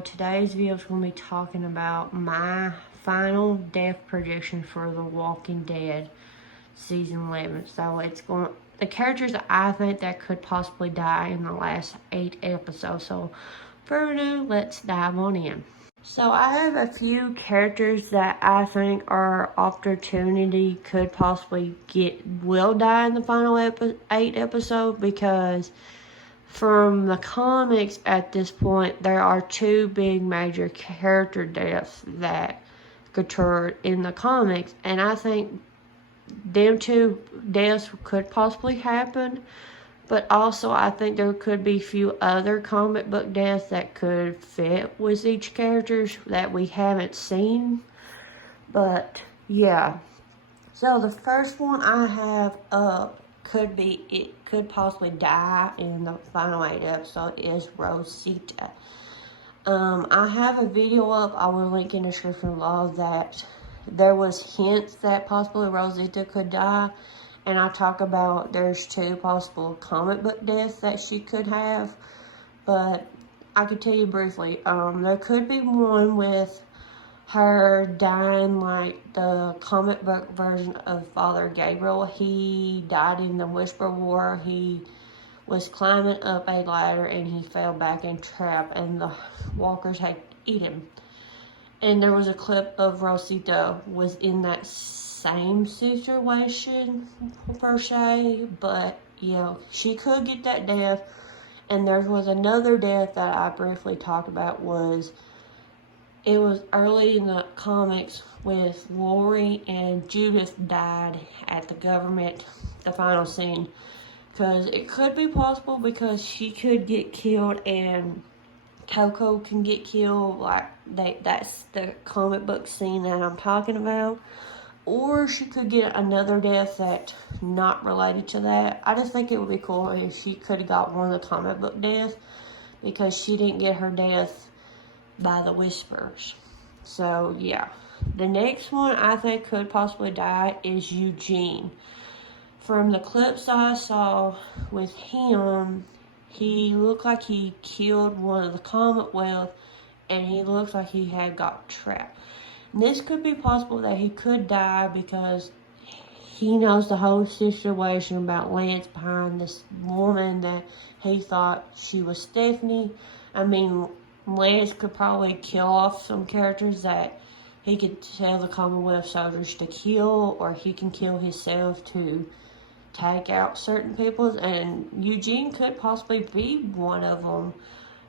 today's video is going to be talking about my final death prediction for The Walking Dead season 11. So the characters that I think that could possibly die in the last 8 episodes. So for now, let's dive on in. So I have a few characters that I think are opportunity could possibly will die in the final 8 episodes, because from the comics at this point, there are 2 big major character deaths that occurred in the comics, and I think them 2 deaths could possibly happen. But also, I think there could be a few other comic book deaths that could fit with each character that we haven't seen. But yeah. So the first one I have up could possibly die in the final 8 episodes is Rosita. I have a video up, I will link in the description below, that there was hints that possibly Rosita could die. And I talk about there's 2 possible comic book deaths that she could have. But I could tell you briefly, there could be one with her dying like the comic book version of Father Gabriel. He died in the Whisper War. He was climbing up a ladder and he fell back in trap and the walkers had eat him. And there was a clip of Rosita was in that same situation per se, but yeah, she could get that death. And there was another death that I briefly talked about. It was early in the comics with Lori and Judith died at the final scene, because it could be possible because she could get killed and Coco can get killed, like that's the comic book scene that I'm talking about. Or she could get another death that's not related to that. I just think it would be cool if she could have got one of the comic book deaths, because she didn't get her death by the Whispers. So yeah. The next one I think could possibly die is Eugene. From the clips I saw with him, he looked like he killed one of the Commonwealth, and he looks like he had got trapped. And this could be possible that he could die because he knows the whole situation about Lance behind this woman that he thought she was Stephanie. I mean, Lance could probably kill off some characters that he could tell the Commonwealth soldiers to kill, or he can kill himself to take out certain people, and Eugene could possibly be one of them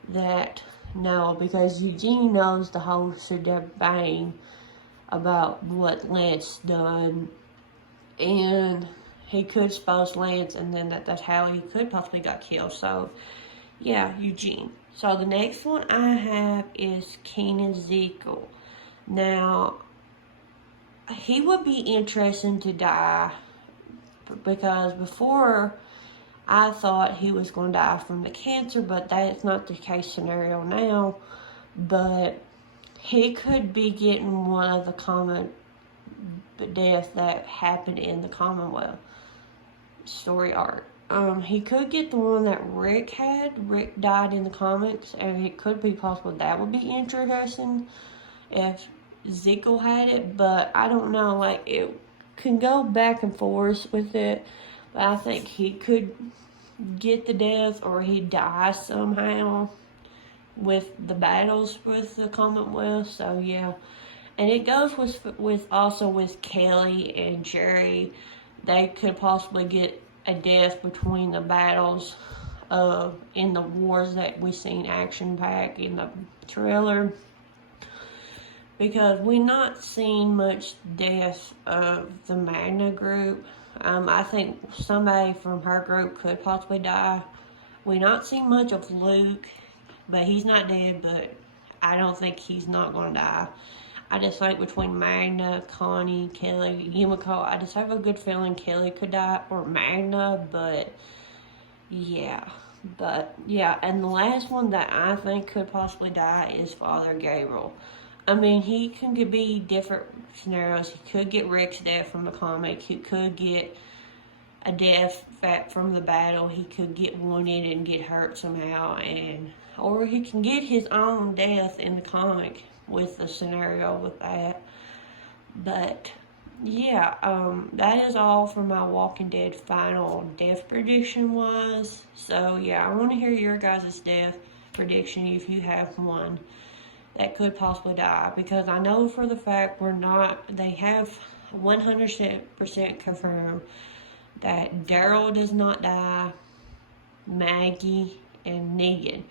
that know, because Eugene knows the whole shebang about what Lance done, and he could expose Lance, and then that's how he could possibly got killed. So yeah, Eugene. So the next one I have is Keenan Zekel. Now, he would be interesting to die, because before I thought he was going to die from the cancer, but that's not the case scenario now. But he could be getting one of the common deaths that happened in the Commonwealth story arc. He could get the one that Rick had. Rick died in the comics, and it could be possible that would be interesting if Zekel had it, but I don't know, like, it can go back and forth with it, but I think he could get the death, or he die somehow with the battles with the Commonwealth. So yeah. And it goes also with Kelly and Jerry. They could possibly get a death between the battles in the wars that we seen action pack in the trailer, because we not seen much death of the Magna group. I think somebody from her group could possibly die. We not seen much of Luke, but he's not dead, but I don't think he's not going to die. I just think between Magna, Connie, Kelly, Yumiko, I just have a good feeling Kelly could die, or Magna, but yeah. And the last one that I think could possibly die is Father Gabriel. I mean, he can be different scenarios. He could get Rick's death from the comic. He could get a death from the battle. He could get wounded and get hurt somehow, or he can get his own death in the comic with the scenario with that. But yeah, that is all for my Walking Dead final death prediction was. So yeah, I want to hear your guys' death prediction if you have one that could possibly die, because I know for the fact they have 100% confirmed that Daryl does not die, Maggie, and Negan.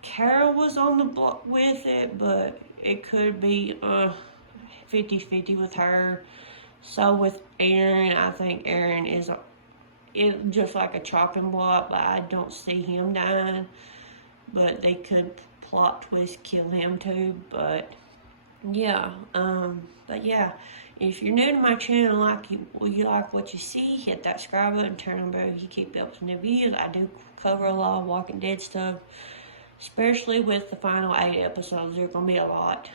Carol was on the block with it, but it could be 50-50 with her. So with Aaron, I think Aaron is just like a chopping block, but I don't see him dying. But they could plot twist kill him too. But yeah, if you're new to my channel, you like what you see, hit that subscribe button, turn on bell, you keep up with new videos. I do cover a lot of Walking Dead stuff, especially with the final 8 episodes. There's gonna be a lot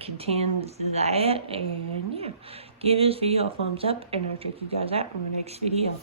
contends that. And yeah, give this video a thumbs up, and I'll check you guys out in my next video.